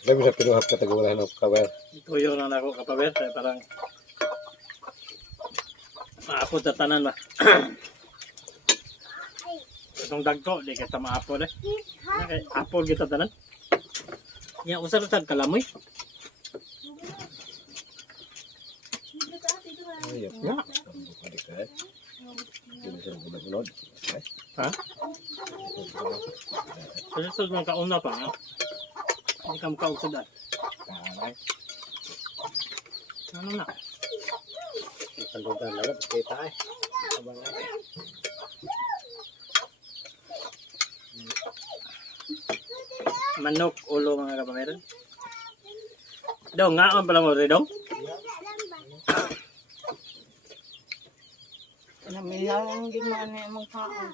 Sabi sa pinuhap katagulan ng kawer. Tuyo na ako kapawer. Kaya parang maapod sa tanan ba. Itong dagko, di kita maapod eh. Okay, apol kita tanan. Ya, usar sa kalamoy. Ka bunod-bunod. Eh, Ha? Sa mga kauna pa, ha? Hindi ka ah. Ay, Ano na? Tandugan lang. Kita eh. Abang eh. Manok, ulo mga kapameron. Dong, nga ang pala mo rin, dong? Namiyaw ang gimana mong kaon.